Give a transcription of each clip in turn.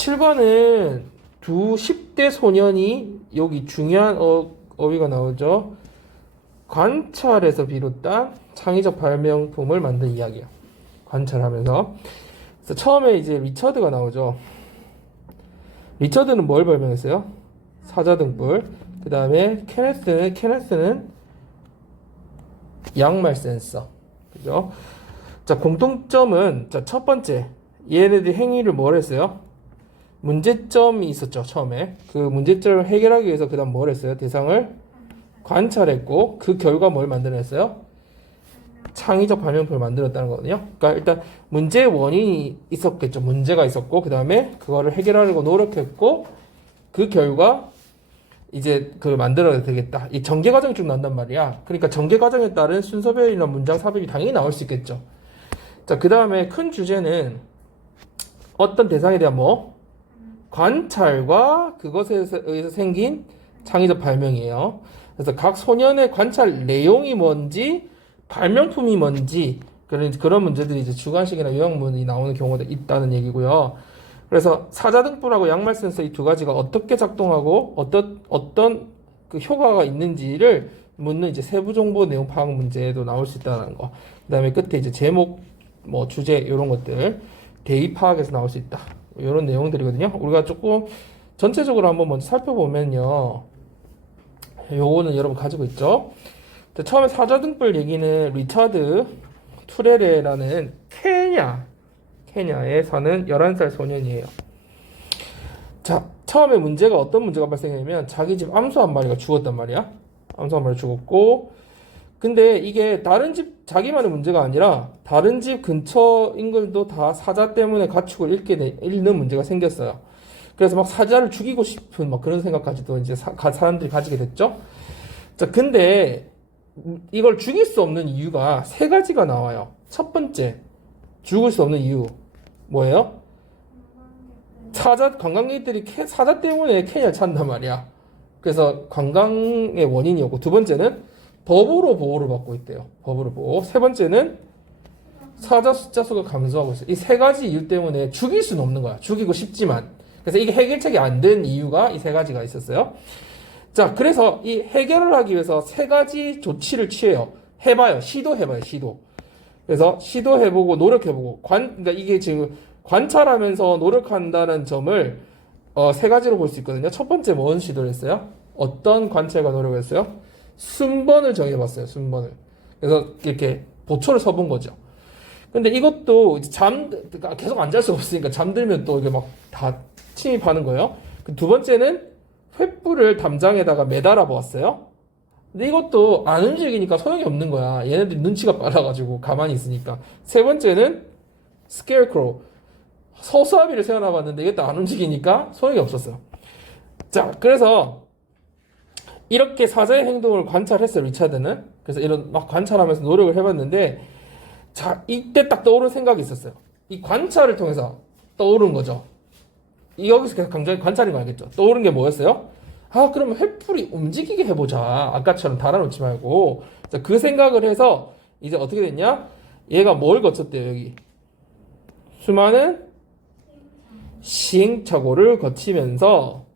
7번은 두 10대 소년이 여기 중요한 어휘가 나오죠. 관찰에서 비롯한 창의적 발명품을 만든 이야기예요. 관찰하면서. 그래서 처음에 이제 리처드가 나오죠. 리처드는 뭘 발명했어요? 사자등불. 그 다음에 케네스는 양말 센서. 그죠? 자, 공통점은, 자, 첫 번째. 얘네들이 행위를 뭘 했어요? 문제점이 있었죠, 처음에. 그 문제점을 해결하기 위해서 그 다음 뭘 했어요? 대상을 관찰했고, 그 결과 뭘 만들어냈어요? 창의적 발명품을 만들었다는 거거든요. 그러니까 일단 문제의 원인이 있었겠죠. 문제가 있었고, 그 다음에 그거를 해결하려고 노력했고, 그 결과 이제 그걸 만들어야 되겠다. 이 전개 과정이 쭉 난단 말이야. 그러니까 전개 과정에 따른 순서별이나 문장 사별이 당연히 나올 수 있겠죠. 자, 그 다음에 큰 주제는 어떤 대상에 대한 관찰과 그것에 의해서 생긴 창의적 발명이에요. 그래서 각 소년의 관찰 내용이 뭔지, 발명품이 뭔지, 그런 문제들이 이제 주관식이나 요약문이 나오는 경우도 있다는 얘기고요. 그래서 사자등불하고 양말 센서 이 두 가지가 어떻게 작동하고 어떤 그 효과가 있는지를 묻는 이제 세부 정보 내용 파악 문제도 나올 수 있다는 거. 그다음에 끝에 이제 제목, 주제 이런 것들 대의 파악에서 나올 수 있다. 이런 내용들이거든요. 우리가 조금 전체적으로 한번 먼저 살펴보면요. 요거는 여러분 가지고 있죠. 처음에 사자등불 얘기는 리차드 투레레라는 케냐에 사는 11살 소년이에요. 자, 처음에 어떤 문제가 발생했냐면 자기 집 암소 한 마리가 죽었단 말이야. 암소 한 마리 죽었고, 근데 이게 다른 집 자기만의 문제가 아니라 다른 집 근처 인근도 다 사자 때문에 가축을 잃는 문제가 생겼어요. 그래서 막 사자를 죽이고 싶은 막 그런 생각까지도 이제 사람들이 가지게 됐죠. 자, 근데 이걸 죽일 수 없는 이유가 세 가지가 나와요. 첫 번째, 죽을 수 없는 이유 뭐예요? 관광객들이 사자 때문에 케냐를 찾는단 말이야. 그래서 관광의 원인이었고, 두 번째는 법으로 보호를 받고 있대요. 법으로 보호. 세 번째는 사자 숫자 수가 감소하고 있어요. 이 세 가지 이유 때문에 죽일 수는 없는 거야. 죽이고 싶지만. 그래서 이게 해결책이 안 된 이유가 이 세 가지가 있었어요. 자, 그래서 이 해결을 하기 위해서 세 가지 조치를 취해요. 시도해봐요. 그래서 시도해보고 노력해보고 그러니까 이게 지금 관찰하면서 노력한다는 점을 세 가지로 볼 수 있거든요. 첫 번째 뭔 시도를 했어요? 어떤 관찰과 노력을 했어요? 순번을 정해봤어요. 순번을. 그래서 이렇게 보초를 서본 거죠. 근데 이것도 이제 그러니까 계속 안 잘 수 없으니까 잠들면 또 이게 막 다 침입하는 거예요. 두 번째는 횃불을 담장에다가 매달아 보았어요. 근데 이것도 안 움직이니까 소용이 없는 거야. 얘네들 눈치가 빨라가지고 가만히 있으니까. 세 번째는 스케어크로우. 서수아비를 세워놔봤는데 이것도 안 움직이니까 소용이 없었어요. 자, 그래서 이렇게 사자의 행동을 관찰했어요, 리차드는. 그래서 이런 막 관찰하면서 노력을 해봤는데, 자, 이때 딱 떠오른 생각이 있었어요. 이 관찰을 통해서 떠오른 거죠. 여기서 계속 강조한 관찰인 거 알겠죠? 떠오른 게 뭐였어요? 그러면 횃불이 움직이게 해보자. 아까처럼 달아놓지 말고. 자, 그 생각을 해서 이제 어떻게 됐냐? 얘가 뭘 거쳤대요, 여기. 수많은 시행착오를 거치면서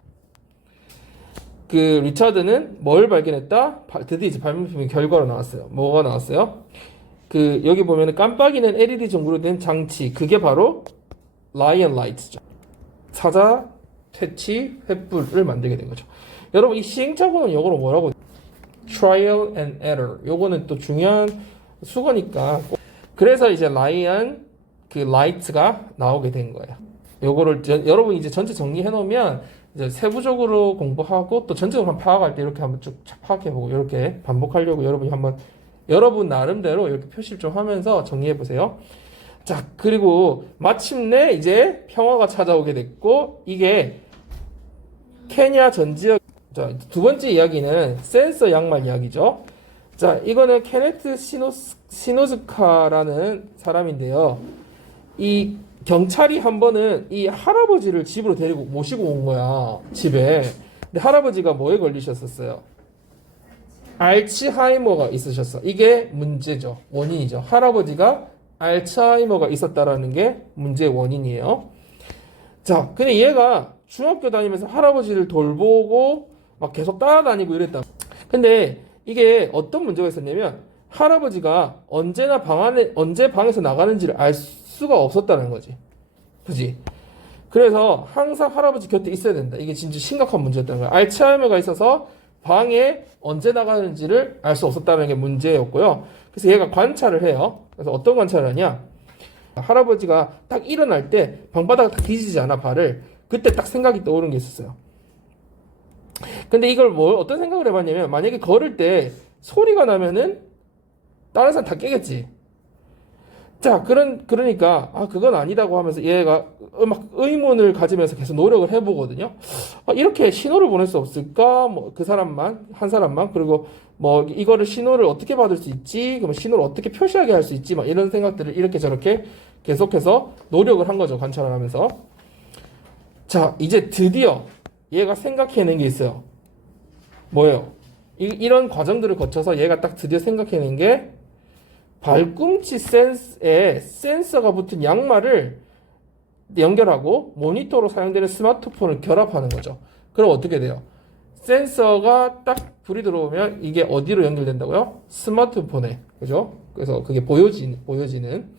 그 리차드는 뭘 발견했다? 드디어 이제 발명품의 결과로 나왔어요. 뭐가 나왔어요? 여기 보면은 깜빡이는 LED 전구로 된 장치. 그게 바로 라이언 라이트죠. 사자 퇴치 횃불을 만들게 된 거죠. 여러분, 이 시행착오는 영어로 뭐라고? Trial and error. 요거는 또 중요한 수거니까. 그래서 이제 라이언 라이트가 나오게 된 거예요. 요거를 여러분 이제 전체 정리해 놓으면 이제 세부적으로 공부하고 또 전체적으로 한번 파악할 때 이렇게 한번 쭉 파악해보고 이렇게 반복하려고 여러분 나름대로 이렇게 표시를 좀 하면서 정리해 보세요. 자, 그리고 마침내 이제 평화가 찾아오게 됐고, 이게 케냐 전 지역. 자, 두 번째 이야기는 센서 양말 이야기죠. 자, 이거는 케네트 시노즈카라는 사람인데요. 이 경찰이 한 번은 이 할아버지를 집으로 모시고 온 거야, 집에. 근데 할아버지가 뭐에 걸리셨었어요? 알츠하이머가 있으셨어. 이게 문제죠. 원인이죠. 할아버지가 알츠하이머가 있었다라는 게 문제의 원인이에요. 자, 근데 얘가 중학교 다니면서 할아버지를 돌보고 막 계속 따라다니고 이랬다. 근데 이게 어떤 문제가 있었냐면 할아버지가 언제나 언제 방에서 나가는지를 알 수가 없었다는 거지. 그지? 그래서 항상 할아버지 곁에 있어야 된다. 이게 진짜 심각한 문제였다는 거야. 알츠하이머가 있어서 방에 언제 나가는지를 알 수 없었다는 게 문제였고요. 그래서 얘가 관찰을 해요. 그래서 어떤 관찰을 하냐? 할아버지가 딱 일어날 때 방바닥을 딱 뒤지지 않아, 발을. 그때 딱 생각이 떠오르는 게 있었어요. 근데 이걸 어떤 생각을 해봤냐면, 만약에 걸을 때 소리가 나면은 다른 사람 다 깨겠지. 자, 그러니까, 그건 아니다고 하면서 얘가 막 의문을 가지면서 계속 노력을 해보거든요. 이렇게 신호를 보낼 수 없을까? 뭐, 한 사람만. 그리고 뭐, 이거를 신호를 어떻게 받을 수 있지? 그러면 신호를 어떻게 표시하게 할 수 있지? 막 이런 생각들을 이렇게 저렇게 계속해서 노력을 한 거죠. 관찰을 하면서. 자, 이제 드디어 얘가 생각해낸 게 있어요. 뭐예요? 이런 과정들을 거쳐서 얘가 딱 드디어 생각해낸 게 발꿈치 센서에 센서가 붙은 양말을 연결하고 모니터로 사용되는 스마트폰을 결합하는 거죠. 그럼 어떻게 돼요? 센서가 딱 불이 들어오면 이게 어디로 연결된다고요? 스마트폰에. 그죠? 그래서 그게 보여지는.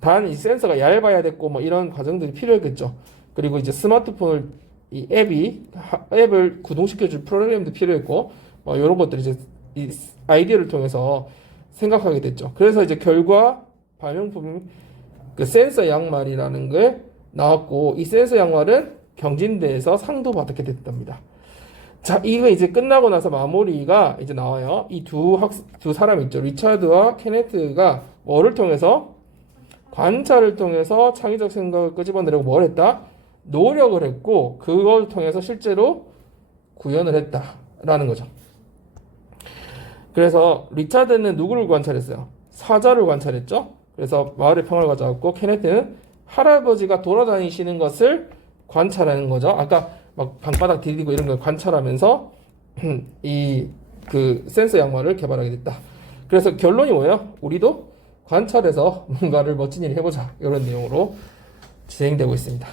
단 이 센서가 얇아야 됐고 뭐 이런 과정들이 필요했겠죠. 그리고 이제 스마트폰을 이 앱을 구동시켜줄 프로그램도 필요했고 뭐 이런 것들이 이제 이 아이디어를 통해서 생각하게 됐죠. 그래서 이제 결과 발명품이 그 센서 양말이라는 게 나왔고 이 센서 양말은 경진대에서 상도 받게 됐답니다. 자, 이거 이제 끝나고 나서 마무리가 이제 나와요. 이 두 사람 있죠. 리차드와 케네트가 뭐를 통해서 관찰을 통해서 창의적 생각을 끄집어내려고 뭘 했다? 노력을 했고 그걸 통해서 실제로 구현을 했다라는 거죠. 그래서 리차드는 누구를 관찰했어요? 사자를 관찰했죠. 그래서 마을의 평화를 가져왔고 케네트는 할아버지가 돌아다니시는 것을 관찰하는 거죠. 아까 막 방바닥 디디고 이런 걸 관찰하면서 이 그 센서 양말을 개발하게 됐다. 그래서 결론이 뭐예요? 우리도 관찰해서 뭔가를 멋진 일 해보자. 이런 내용으로 진행되고 있습니다.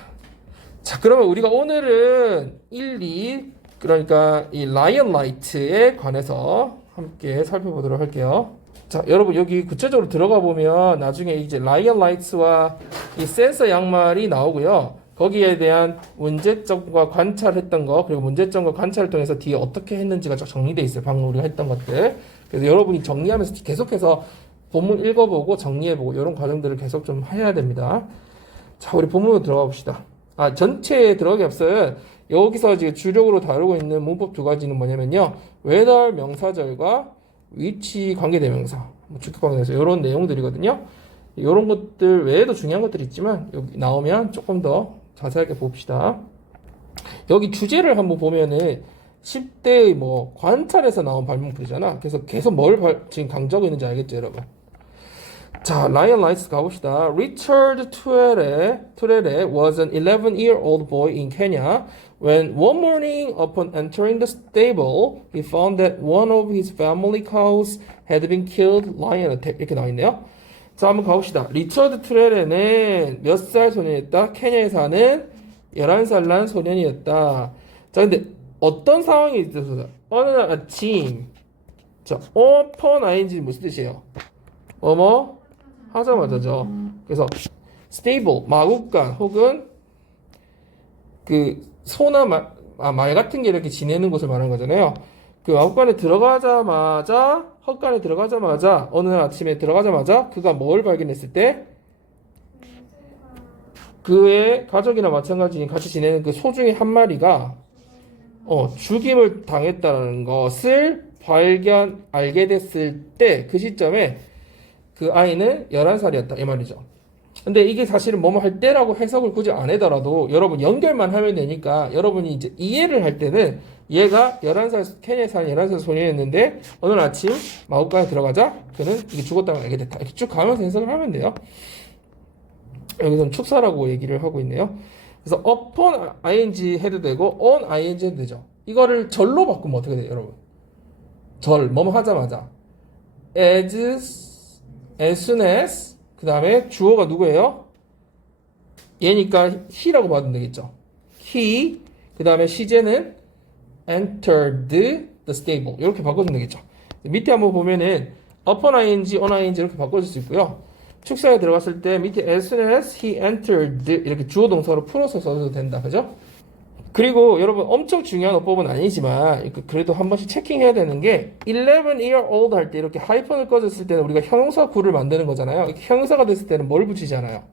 자, 그러면 우리가 오늘은 1, 2 그러니까 이 라이언 라이트에 관해서 함께 살펴보도록 할게요. 자, 여러분 여기 구체적으로 들어가 보면 나중에 이제 라이언 라이트와 이 센서 양말이 나오고요. 거기에 대한 문제점과 관찰했던 거 그리고 문제점과 관찰을 통해서 뒤에 어떻게 했는지가 쫙 정리되어 있어요. 방금 우리가 했던 것들. 그래서 여러분이 정리하면서 계속해서 본문 읽어보고 정리해보고 이런 과정들을 계속 좀 해야 됩니다. 자, 우리 본문으로 들어가 봅시다. 전체에 들어가기 앞서요. 여기서 이제 주력으로 다루고 있는 문법 두 가지는 뭐냐면요. whether 명사절과 위치 관계대명사, 주격 관계대명사 이런 내용들이거든요. 이런 것들 외에도 중요한 것들이 있지만 여기 나오면 조금 더 자세하게 봅시다. 여기 주제를 한번 보면은 10대의 뭐 관찰에서 나온 발명품이잖아. 그래서 계속 지금 강조하고 있는지 알겠죠, 여러분? 자, 라이언 라이트 가봅시다. Richard Turere was an 11-year-old boy in Kenya. When one morning, upon entering the stable, he found that one of his family cows had been killed by an attack. 이렇게 나와 있네요. 자, 한번 가봅시다. 리처드 트레레는 몇 살 소년이었다? 케냐에 사는 11살 난 소년이었다. 자, 근데 어떤 상황이 있어서 어느 날 아침 자, upon ing 무슨 뜻이에요? 뭐뭐 하자마자죠. 그래서 stable 마구간 혹은 그 소나 말 같은 게 이렇게 지내는 곳을 말하는 거잖아요. 그 마구간에 헛간에 들어가자마자 어느 날 아침에 들어가자마자 그가 뭘 발견했을 때 그의 가족이나 마찬가지인 같이 지내는 그 소 중에 한 마리가 죽임을 당했다는 것을 알게 됐을 때 그 시점에 그 아이는 11살이었다 이 말이죠. 근데 이게 사실은 뭐뭐 할 때라고 해석을 굳이 안 하더라도 여러분 연결만 하면 되니까 여러분이 이제 이해를 할 때는 얘가 11살 케냐에 사는 11살 소년이었는데 어느 날 아침 마구간에 들어가자 그는 이게 죽었다는 걸 알게 됐다. 이렇게 쭉 가면서 해석을 하면 돼요. 여기서는 축사라고 얘기를 하고 있네요. 그래서 upon ing 해도 되고 on ing 해도 되죠. 이거를 절로 바꾸면 어떻게 돼요, 여러분? 절, 뭐뭐 하자마자 as soon as 그 다음에 주어가 누구예요? 얘니까 he라고 봐도 되겠죠. he, 그 다음에 시제는 entered the stable. 이렇게 바꿔주면 되겠죠. 밑에 한번 보면은 upon ing, on ing 이렇게 바꿔줄 수 있고요. 축사에 들어갔을 때 밑에 as soon as he entered 이렇게 주어 동사로 풀어서 써도 된다. 그죠? 그리고 여러분 엄청 중요한 어법은 아니지만 그래도 한 번씩 체킹해야 되는 게 11year old 할 때 이렇게 하이픈을 꺼졌을 때는 우리가 형용사 구를 만드는 거잖아요. 이렇게 형용사가 됐을 때는 뭘 붙이지 않아요?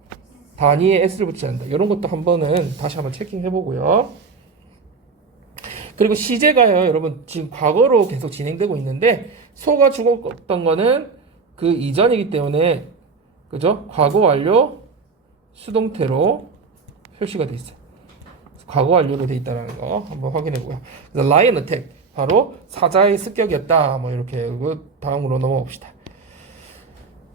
단위에 s를 붙이지 않는다. 이런 것도 한 번은 다시 한번 체킹해 보고요. 그리고 시제가요, 여러분 지금 과거로 계속 진행되고 있는데 소가 죽었던 거는 그 이전이기 때문에 그죠? 과거 완료 수동태로 표시가 돼 있어요. 과거 완료로 돼 있다는 거 한번 확인해 보고요. 그래서 lion attack 바로 사자의 습격이었다. 뭐 이렇게 다음으로 넘어가 봅시다.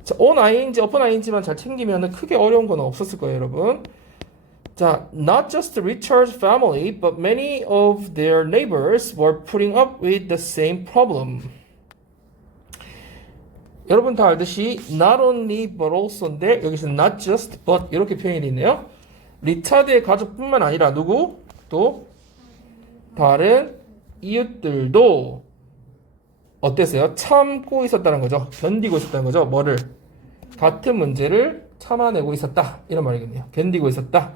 자, on ing, upon ing만 잘 챙기면 크게 어려운 건 없었을 거예요, 여러분. 자, not just Richard's family, but many of their neighbors were putting up with the same problem. 여러분 다 알듯이 not only but also인데 여기서 not just but 이렇게 표현이 있네요. 리차드의 가족뿐만 아니라 누구? 또 다른 이웃들도 어땠어요? 참고 있었다는 거죠. 견디고 있었다는 거죠. 뭐를? 같은 문제를 참아내고 있었다. 이런 말이겠네요. 견디고 있었다.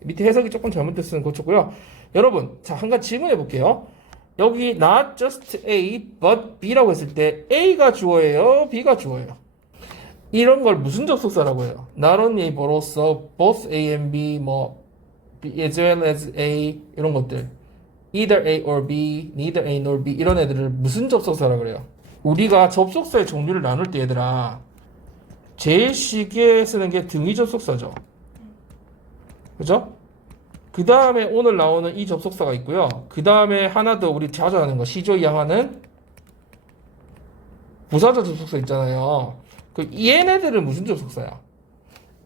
밑에 해석이 조금 잘못됐으면 고쳤고요. 여러분, 자, 한 가지 질문해 볼게요. 여기 not just A, but B라고 했을 때 A가 주어예요? B가 주어예요? 이런 걸 무슨 접속사라고 해요? Not only but also both A and B, 뭐 as well as A 이런 것들. Either A or B, neither A nor B 이런 애들을 무슨 접속사라고 그래요? 우리가 접속사의 종류를 나눌 때 얘들아 제일 쉽게 쓰는 게 등위 접속사죠. 그죠? 그 다음에 오늘 나오는 이 접속사가 있고요. 그 다음에 하나 더 우리 자주 하는 거 시조 양하는 부사절 접속사 있잖아요. 그 얘네들은 무슨 접속사야?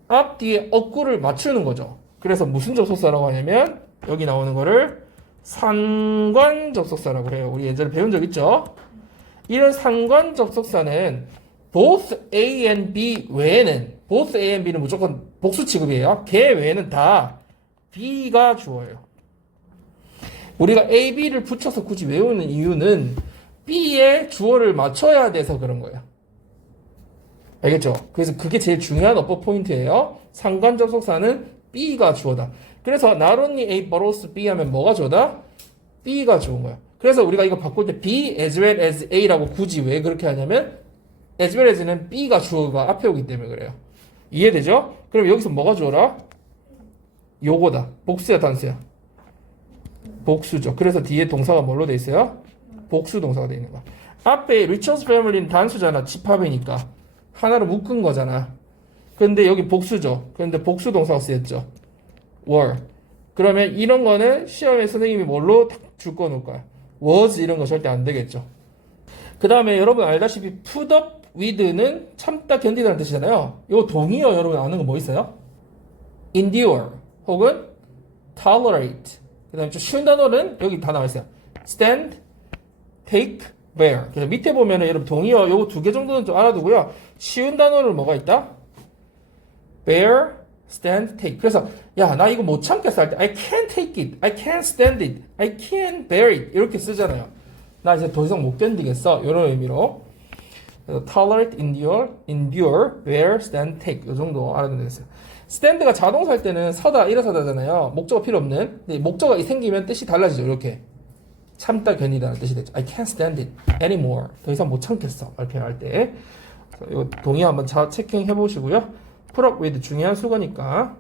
앞뒤에 어구를 맞추는 거죠. 그래서 무슨 접속사라고 하냐면 여기 나오는 거를 상관 접속사라고 해요. 우리 예전에 배운 적 있죠? 이런 상관 접속사는 both A and B 외에는 both A and B는 무조건 복수 취급이에요. 걔 외에는 다 B가 주어예요. 우리가 A, B를 붙여서 굳이 외우는 이유는 B의 주어를 맞춰야 돼서 그런 거예요. 알겠죠? 그래서 그게 제일 중요한 어법 포인트예요. 상관 접속사는 B가 주어다. 그래서 not only A but also B 하면 뭐가 주어다? B가 주어인 거야. 그래서 우리가 이거 바꿀 때 B as well as A라고 굳이 왜 그렇게 하냐면 as well as는 B가 주어가 앞에 오기 때문에 그래요. 이해되죠? 그럼 여기서 뭐가 주어라? 요거다. 복수야 단수야? 복수죠. 그래서 뒤에 동사가 뭘로 돼 있어요? 복수 동사가 돼 있는 거야. 앞에 Richard's family는 단수잖아. 집합이니까. 하나로 묶은 거잖아. 근데 여기 복수죠. 그런데 복수 동사가 쓰였죠. were. 그러면 이런 거는 시험에 선생님이 뭘로 줄 거 놓을 거야? was 이런 거 절대 안 되겠죠. 그 다음에 여러분 알다시피 put up with는 참다 견디다는 뜻이잖아요. 요 동의어 여러분 아는 거 뭐 있어요? endure 혹은 tolerate. 그 다음에 좀 쉬운 단어는 여기 다 나와 있어요. stand, take, bear. 그래서 밑에 보면은 여러분 동의어 요거 두 개 정도는 좀 알아두고요. 쉬운 단어는 뭐가 있다? bear, stand, take. 그래서 야, 나 이거 못 참겠어 할 때 I can't take it, I can't stand it, I can't bear it 이렇게 쓰잖아요. 나 이제 더 이상 못 견디겠어. 이런 의미로. 그래서 tolerate, endure, bear, stand, take 이 정도 알아두면 되겠어요. stand가 자동사 할 때는 서다, 일어서다잖아요. 목적어 필요 없는. 근데 목적어가 생기면 뜻이 달라지죠. 이렇게. 참다, 견디다는 뜻이 되죠. I can't stand it anymore. 더 이상 못 참겠어. 이렇게 할 때. 이거 동의 한번 체킹해 보시고요. put up with 중요한 수거니까.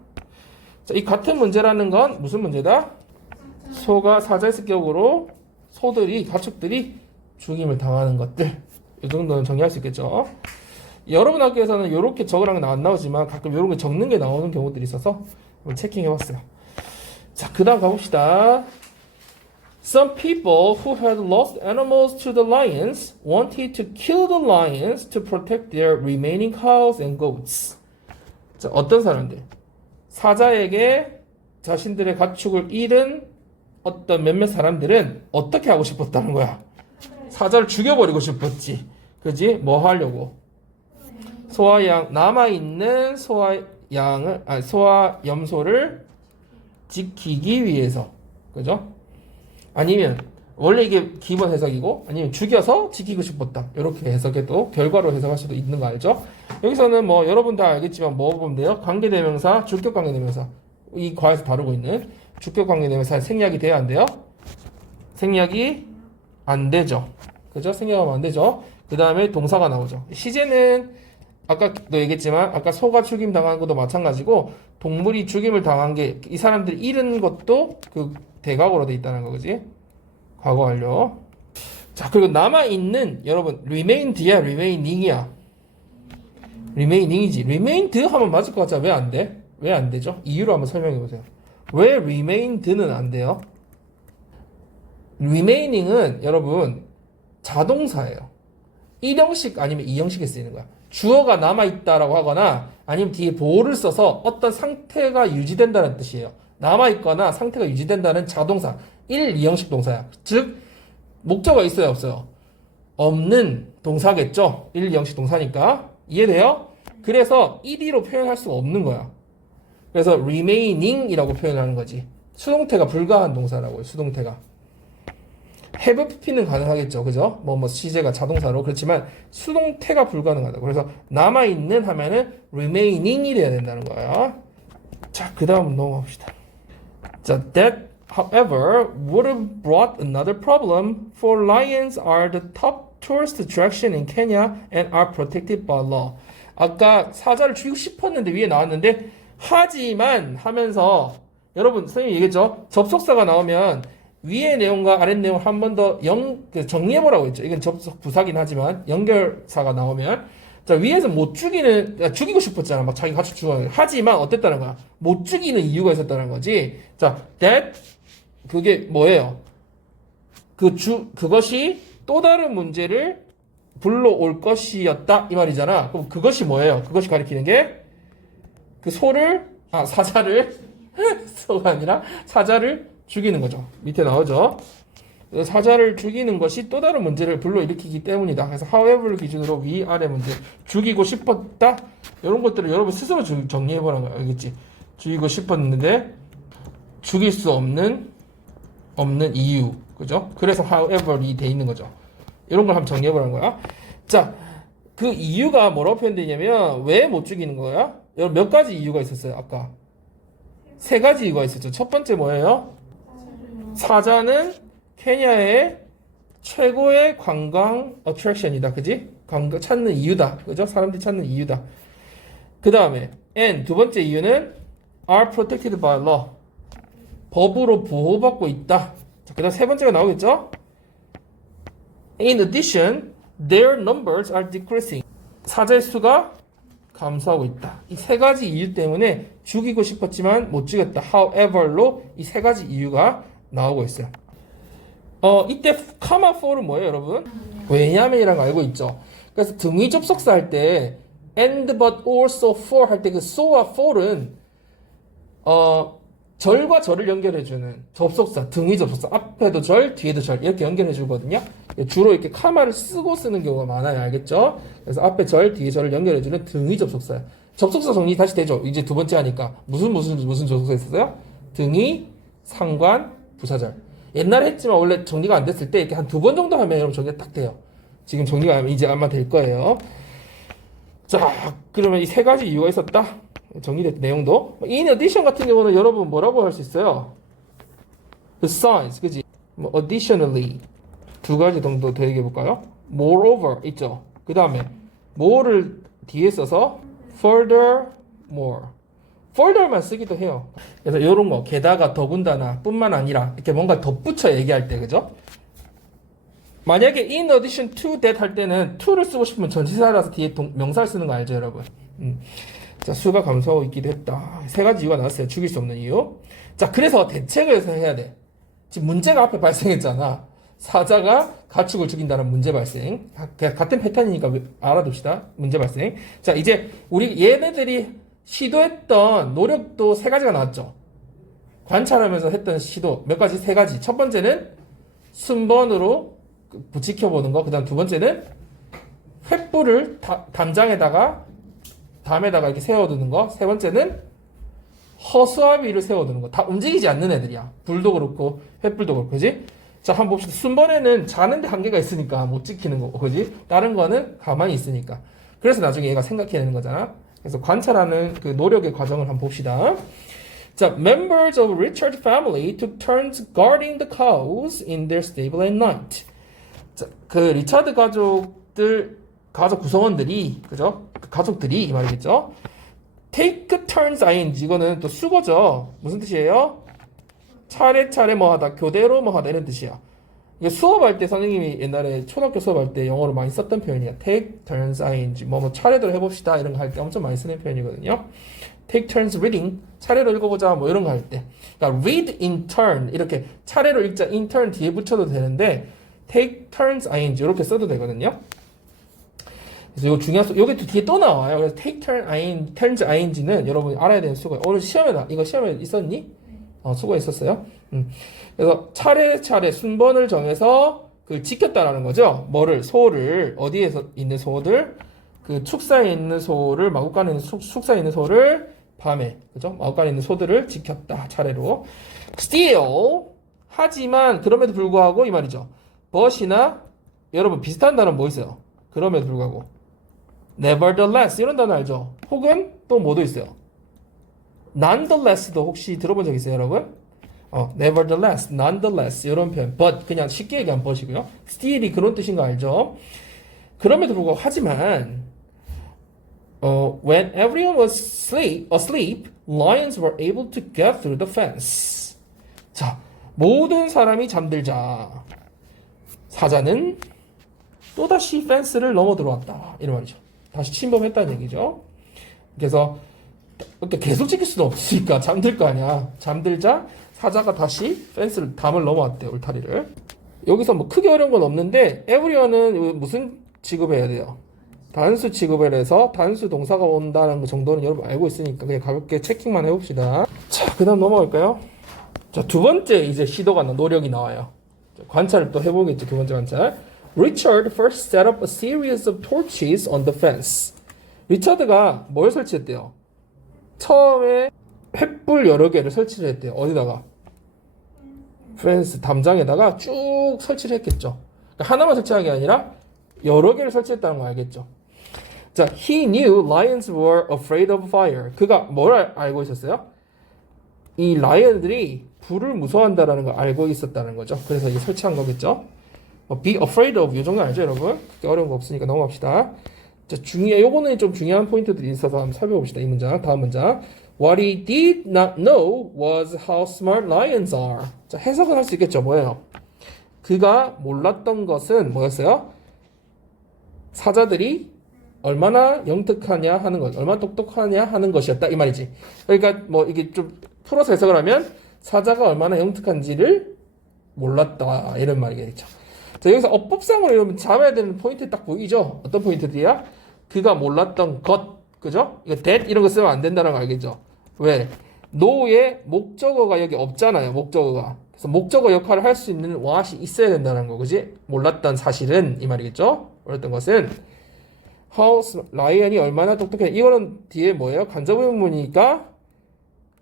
자, 이 같은 문제라는 건 무슨 문제다? 소가 사자의 습격으로 소들이, 가축들이 죽임을 당하는 것들. 이 정도는 정리할 수 있겠죠. 여러분 학교에서는 이렇게 적으라는 건 안 나오지만 가끔 이런 거 적는 게 나오는 경우들이 있어서 한번 체킹해 봤어요. 자, 그 다음 가봅시다. Some people who had lost animals to the lions wanted to kill the lions to protect their remaining cows and goats. 자, 어떤 사람들? 사자에게 자신들의 가축을 잃은 어떤 몇몇 사람들은 어떻게 하고 싶었다는 거야? 사자를 죽여버리고 싶었지. 그지? 뭐 하려고? 소와 양, 남아있는 소와 소와 염소를 지키기 위해서. 그죠? 아니면 원래 이게 기본 해석이고 아니면 죽여서 지키고 싶었다. 이렇게 해석해도 결과로 해석할 수도 있는 거 알죠? 여기서는 뭐 여러분 다 알겠지만 뭐 보면 돼요? 관계대명사, 주격관계대명사. 이 과에서 다루고 있는 주격관계대명사 생략이 돼야 안 돼요? 생략이 안 되죠. 그죠? 생략하면 안 되죠. 그 다음에 동사가 나오죠. 시제는 아까도 얘기했지만 아까 소가 죽임 당한 것도 마찬가지고 동물이 죽임을 당한 게 이 사람들이 잃은 것도 그 대각으로 돼 있다는 거 그지? 과거 완료. 자 그리고 남아있는 여러분 remained야 remaining이야. remaining이지. remained 하면 맞을 것 같잖아. 왜 안 돼? 왜 안 되죠? 이유로 한번 설명해 보세요. 왜 remained는 안 돼요? remaining은 여러분 자동사예요. 1형식 아니면 2형식에 쓰이는 거야. 주어가 남아있다라고 하거나 아니면 뒤에 보호를 써서 어떤 상태가 유지된다는 뜻이에요. 남아있거나 상태가 유지된다는 자동사 1, 2형식 동사야. 즉 목적어가 있어요 없어요? 없는 동사겠죠. 1, 2형식 동사니까 이해돼요? 그래서 1위로 표현할 수가 없는 거야. 그래서 remaining이라고 표현하는 거지. 수동태가 불가한 동사라고요. 수동태가 have pp는 가능하겠죠. 그죠? 뭐 시제가 자동사로 그렇지만 수동태가 불가능하다. 그래서 남아있는 하면은 remaining 돼야 된다는 거야. 자, 그 다음 넘어갑시다. 자, that however would have brought another problem for lions are the top tourist attraction in Kenya and are protected by law. 아까 사자를 죽이고 싶었는데 위에 나왔는데 하지만 하면서 여러분 선생님이 얘기했죠. 접속사가 나오면 위의 내용과 아래 내용을 한 번 더 정리해보라고 했죠. 이건 접속 부사긴 하지만 연결사가 나오면 자 위에서 못 죽이는 죽이고 싶었잖아. 막 자기 같이 죽어. 하지만 어땠다는 거야? 못 죽이는 이유가 있었다는 거지. 자 that 그게 뭐예요? 그것이 또 다른 문제를 불러올 것이었다 이 말이잖아. 그럼 그것이 뭐예요? 그것이 가리키는 게 그 사자를 소가 아니라 사자를 죽이는 거죠. 밑에 나오죠. 사자를 죽이는 것이 또 다른 문제를 불러일으키기 때문이다. 그래서 however를 기준으로 위아래 문제 죽이고 싶었다. 이런 것들을 여러분 스스로 정리해보라는 거야. 알겠지? 죽이고 싶었는데 죽일 수 없는 이유. 그죠? 그래서 however이 돼 있는 거죠. 이런 걸 한번 정리해보라는 거야. 자, 그 이유가 뭐라고 표현되냐면 왜 못 죽이는 거야? 여러분 몇 가지 이유가 있었어요. 아까 3가지 이유가 있었죠. 첫 번째 뭐예요? 사자는 케냐의 최고의 관광 어트랙션이다. 그지? 관광 찾는 이유다. 그죠? 사람들이 찾는 이유다. 그 다음에 and 두 번째 이유는 are protected by law. 법으로 보호받고 있다. 그 다음 세 번째가 나오겠죠? In addition, their numbers are decreasing. 사자의 수가 감소하고 있다. 이 3가지 이유 때문에 죽이고 싶었지만 못 죽였다. however로 이 3가지 이유가 나오고 있어요. 이때 comma for은 뭐예요, 여러분? 왜냐면이라는 거 알고 있죠? 그래서 등위 접속사 할 때 and but also for 할 때 그 so와 for은 절과 절을 연결해주는 접속사, 등위 접속사 앞에도 절, 뒤에도 절 이렇게 연결해주거든요. 주로 이렇게 카마를 쓰고 쓰는 경우가 많아요. 알겠죠? 그래서 앞에 절, 뒤에 절을 연결해주는 등위 접속사예요. 접속사 정리 다시 되죠? 이제 두 번째 하니까 무슨 접속사 있었어요? 등위, 상관, 부사절. 옛날에 했지만 원래 정리가 안 됐을 때 이렇게 한 2번 정도 하면 여러분 정리가 딱 돼요. 지금 정리가 이제 아마 될 거예요. 자, 그러면 이 3가지 이유가 있었다. 정리된 내용도. in addition 같은 경우는 여러분 뭐라고 할 수 있어요? besides, 그지? additionally 2가지 정도 더 얘기해 볼까요? moreover 있죠. 그 다음에 more를 뒤에 써서 furthermore. further만 쓰기도 해요. 그래서 이런 거 게다가 더군다나 뿐만 아니라 이렇게 뭔가 덧붙여 얘기할 때 그죠? 만약에 in addition to that 할 때는 to를 쓰고 싶으면 전치사라서 뒤에 명사를 쓰는 거 알죠, 여러분? 자, 수가 감소하고 있기도 했다. 3가지 이유가 나왔어요. 죽일 수 없는 이유. 자, 그래서 대책을 해야 돼. 지금 문제가 앞에 발생했잖아. 사자가 가축을 죽인다는 문제 발생. 같은 패턴이니까 알아둡시다. 문제 발생. 자, 이제 우리 얘네들이 시도했던 노력도 3가지가 나왔죠. 관찰하면서 했던 시도 몇 가지? 3가지. 첫 번째는 순번으로 지켜보는 거. 그 다음 두 번째는 횃불을 담장에다가 담에다가 이렇게 세워두는 거. 세 번째는 허수아비를 세워두는 거. 다 움직이지 않는 애들이야. 불도 그렇고 횃불도 그렇고, 그지? 자, 한번 봅시다. 순번에는 자는데 한계가 있으니까 못 지키는 거고, 그지? 다른 거는 가만히 있으니까. 그래서 나중에 얘가 생각해내는 거잖아. 그래서 관찰하는 그 노력의 과정을 한번 봅시다. 자, members of Richard's family took turns guarding the cows in their stable at night. 자, 그 리차드 가족 구성원들이, 그죠? 그 가족들이 이 말이겠죠? take turns ing, 이거는 또 수거죠. 무슨 뜻이에요? 차례차례 뭐 하다, 교대로 뭐 하다 이런 뜻이야. 이게 수업할 때 선생님이 옛날에 초등학교 수업할 때 영어로 많이 썼던 표현이야. take turns ing, 뭐 차례대로 해봅시다 이런 거 할 때 엄청 많이 쓰는 표현이거든요. take turns reading, 차례로 읽어보자 뭐 이런 거 할 때. 그러니까 read in turn, 이렇게 차례로 읽자 in turn 뒤에 붙여도 되는데 take turns ing 이렇게 써도 되거든요. 그래서 이거 중요한 요게 뒤에 또 나와요. 그래서 take turns ing는 여러분이 알아야 되는 수고예요. 오늘 이거 시험에 있었니? 수고했었어요. 그래서 차례차례 순번을 정해서 그 지켰다라는 거죠. 소를 어디에서 있는 소들, 그 축사에 있는 소를 마구간에 있는 축사에 있는 소를 밤에, 그죠? 마구간에 있는 소들을 지켰다 차례로. Still, 하지만 그럼에도 불구하고 이 말이죠. but이나 여러분 비슷한 단어 뭐 있어요? 그럼에도 불구하고 nevertheless 이런 단어 알죠? 혹은 또 뭐도 있어요? nonetheless도 혹시 들어본 적 있어요, 여러분? nevertheless, nonetheless 이런 표현. but 그냥 쉽게 얘기한 but이고요. still이 그런 뜻인 거 알죠? 그럼에도 불구하고 하지만 when everyone was asleep, lions were able to get through the fence. 자, 모든 사람이 잠들자 사자는 또다시 펜스를 넘어 들어왔다 이런 말이죠. 다시 침범했다는 얘기죠. 그래서 이렇게 계속 지킬 수도 없으니까 잠들 거 아니야. 잠들자 사자가 다시 펜스를 담을 넘어왔대요. 울타리를. 여기서 뭐 크게 어려운 건 없는데 everyone은 무슨 취급해야 돼요? 단수 취급을 해서 단수 동사가 온다는 거 정도는 여러분 알고 있으니까 그냥 가볍게 체킹만 해봅시다. 자, 그 다음 넘어갈까요? 자, 두 번째 이제 시도가 노력이 나와요. 관찰을 또 해보겠죠. 두 번째 관찰. Richard first set up a series of torches on the fence. 리차드가 뭘 설치했대요? 처음에 횃불 여러 개를 설치를 했대요. 어디다가? 펜스 담장에다가 쭉 설치를 했겠죠. 그러니까 하나만 설치한 게 아니라 여러 개를 설치했다는 거 알겠죠. 자, he knew lions were afraid of fire. 그가 뭘 알고 있었어요? 이 라이언들이 불을 무서워한다라는 걸 알고 있었다는 거죠. 그래서 이게 설치한 거겠죠. be afraid of 이 정도 알죠, 여러분? 그렇게 어려운 거 없으니까 넘어갑시다. 자, 요거는 좀 중요한 포인트들이 있어서 한번 살펴봅시다. 이 문장, 다음 문장. What he did not know was how smart lions are. 자, 해석은 할 수 있겠죠. 뭐예요? 그가 몰랐던 것은 뭐였어요? 사자들이 얼마나 영특하냐 하는 것, 얼마나 똑똑하냐 하는 것이었다 이 말이지. 그러니까 뭐 이게 좀 풀어서 해석을 하면 사자가 얼마나 영특한지를 몰랐다 이런 말이겠죠. 자, 여기서 어법상으로 여러분 잡아야 되는 포인트 딱 보이죠? 어떤 포인트들이야? 그가 몰랐던 것, 그죠? 이거 that 이런 거 쓰면 안 된다는 거 알겠죠? 왜? no의 목적어가 여기 없잖아요. 목적어가. 그래서 목적어 역할을 할 수 있는 what이 있어야 된다는 거, 그지? 몰랐던 사실은 이 말이겠죠? 몰랐던 것은 라이언이 얼마나 똑똑해. 이거는 뒤에 뭐예요? 간접 의문이니까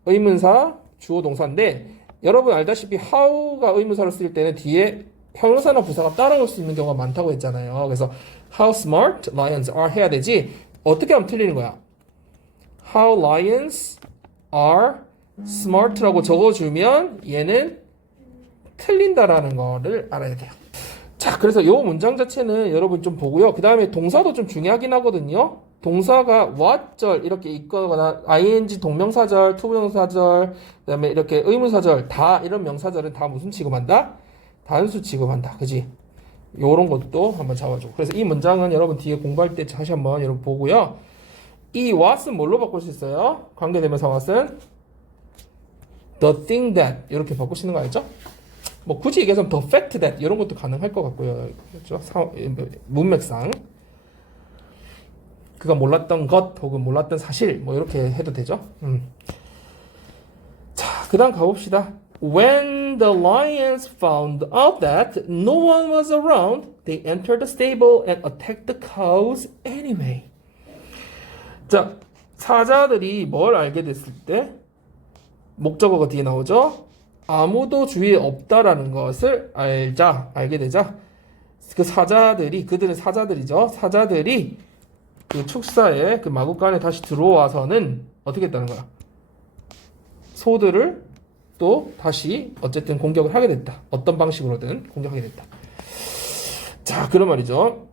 의문사 주어 동사인데 여러분 알다시피 how가 의문사로 쓸 때는 뒤에 형용사나 부사가 따라올 수 있는 경우가 많다고 했잖아요. 그래서 how smart lions are 해야 되지. 어떻게 하면 틀리는 거야? How lions are smart라고 적어주면 얘는 틀린다라는 거를 알아야 돼요. 자, 그래서 요 문장 자체는 여러분 좀 보고요. 그 다음에 동사도 좀 중요하긴 하거든요. 동사가 what절 이렇게 있거나 ing 동명사절, 투부정사절, 그 다음에 이렇게 의문사절 다 이런 명사절은 다 무슨 취급한다? 단수 취급한다. 그지? 요런 것도 한번 잡아줘. 그래서 이 문장은 여러분 뒤에 공부할 때 다시 한번 여러분 보고요. 이 what은 뭘로 바꿀 수 있어요? 관계대명사 what은 the thing that 이렇게 바꿀 수 있는 거 알죠? 뭐 굳이 얘기해서 the fact that 이런 것도 가능할 것 같고요. 그렇죠? 문맥상 그가 몰랐던 것 혹은 몰랐던 사실 뭐 이렇게 해도 되죠. 자, 그 다음 가봅시다. When the lions found out that no one was around, they entered the stable and attacked the cows anyway. 자, 사자들이 뭘 알게 됐을 때 목적어가 뒤에 나오죠. 아무도 주위에 없다라는 것을 알게 되자 그 사자들이 그들은 사자들이죠. 사자들이 그 축사의 그 마구간에 다시 들어와서는 어떻게 했다는 거야? 소들을 또 다시 어쨌든 공격을 하게 됐다. 어떤 방식으로든 공격하게 됐다. 자, 그런 말이죠.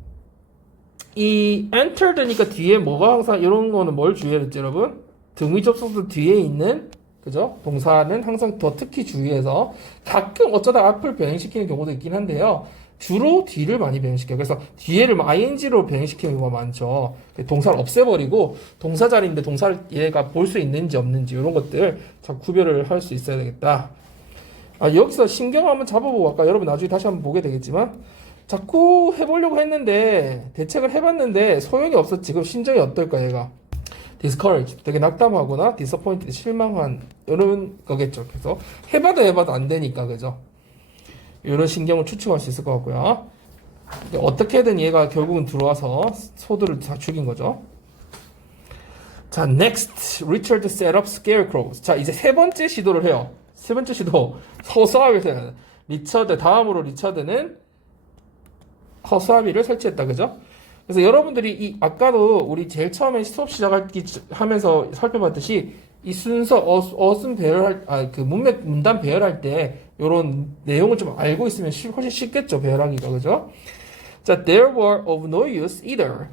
이 entered니까 뒤에 뭐가 항상 이런 거는 뭘 주의해야 됐죠, 여러분? 등위 접속사 뒤에 있는 그죠? 동사는 항상 더 특히 주의해서 가끔 어쩌다 앞을 변형시키는 경우도 있긴 한데요. 주로 뒤를 많이 변형시켜요. 그래서 뒤에를 ing로 변형시키는 경우가 많죠. 동사를 없애버리고 동사 자리인데 동사를 얘가 볼 수 있는지 없는지 이런 것들 잘 구별을 할 수 있어야 되겠다. 여기서 신경 한번 잡아보고 아까 여러분 나중에 다시 한번 보게 되겠지만 자꾸 해보려고 했는데 대책을 해봤는데 소용이 없었지. 그럼 심정이 어떨까 얘가? discouraged, 되게 낙담하거나 disappointed, 실망한 이런 거겠죠. 그래서 해봐도 안 되니까 그죠? 이런 신경을 추측할 수 있을 것 같고요. 어떻게든 얘가 결국은 들어와서 소들을 다 죽인 거죠. 자, next, Richard set up scarecrows. 자, 이제 세 번째 시도를 해요. 세 번째 시도 허수아비를 해요. 다음으로 리처드는 허수아비를 설치했다, 그죠? 그래서 여러분들이 아까도 우리 제일 처음에 수업 하면서 살펴봤듯이 이 순서 어순 배열할 그 문단 배열할 때 이런 내용을 좀 알고 있으면 훨씬 쉽겠죠, 배열하기가. 그죠? 자, there were of no use either.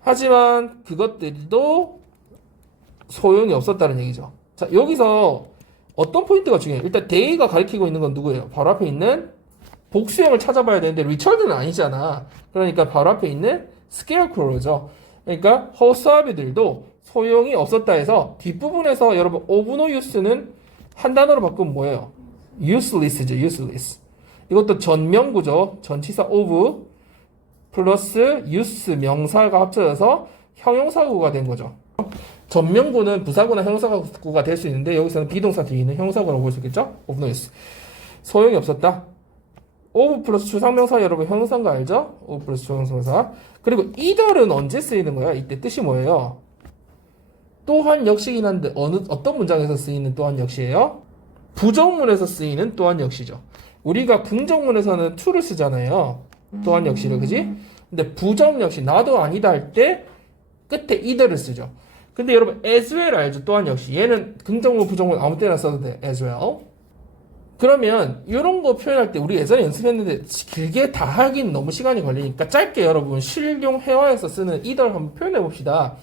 하지만 그것들도 소용이 없었다는 얘기죠. 자, 여기서 어떤 포인트가 중요해요? 일단 they가 가리키고 있는 건 누구예요? 바로 앞에 있는 복수형을 찾아봐야 되는데 리처드는 아니잖아. 그러니까 바로 앞에 있는 scarecrow죠. 그러니까 허수아비들도 소용이 없었다 해서 뒷부분에서 여러분 of no use는 한 단어로 바꾸면 뭐예요? useless죠. useless. 이것도 전명구죠. 전치사 of 플러스 use 명사가 합쳐져서 형용사구가 된 거죠. 전명구는 부사구나 형용사구가 될 수 있는데 여기서는 비동사 뒤에 있는 형용사구라고 볼 수 있겠죠? of no use. 소용이 없었다. of 플러스 추상명사 여러분 형용사인 거 알죠? of 플러스 추상명사. 그리고 either는 언제 쓰이는 거야? 이때 뜻이 뭐예요? 또한 역시긴 한데 어떤 문장에서 쓰이는 또한 역시예요? 부정문에서 쓰이는 또한 역시죠. 우리가 긍정문에서는 to를 쓰잖아요. 또한 역시를, 그지? 근데 부정 역시 나도 아니다 할 때 끝에 either를 쓰죠. 근데 여러분 as well 알죠? 또한 역시 얘는 긍정문 부정문 아무 때나 써도 돼. as well. 그러면 이런 거 표현할 때 우리 예전에 연습했는데 길게 다 하긴 너무 시간이 걸리니까 짧게 여러분 실용 회화에서 쓰는 either 한번 표현해 봅시다.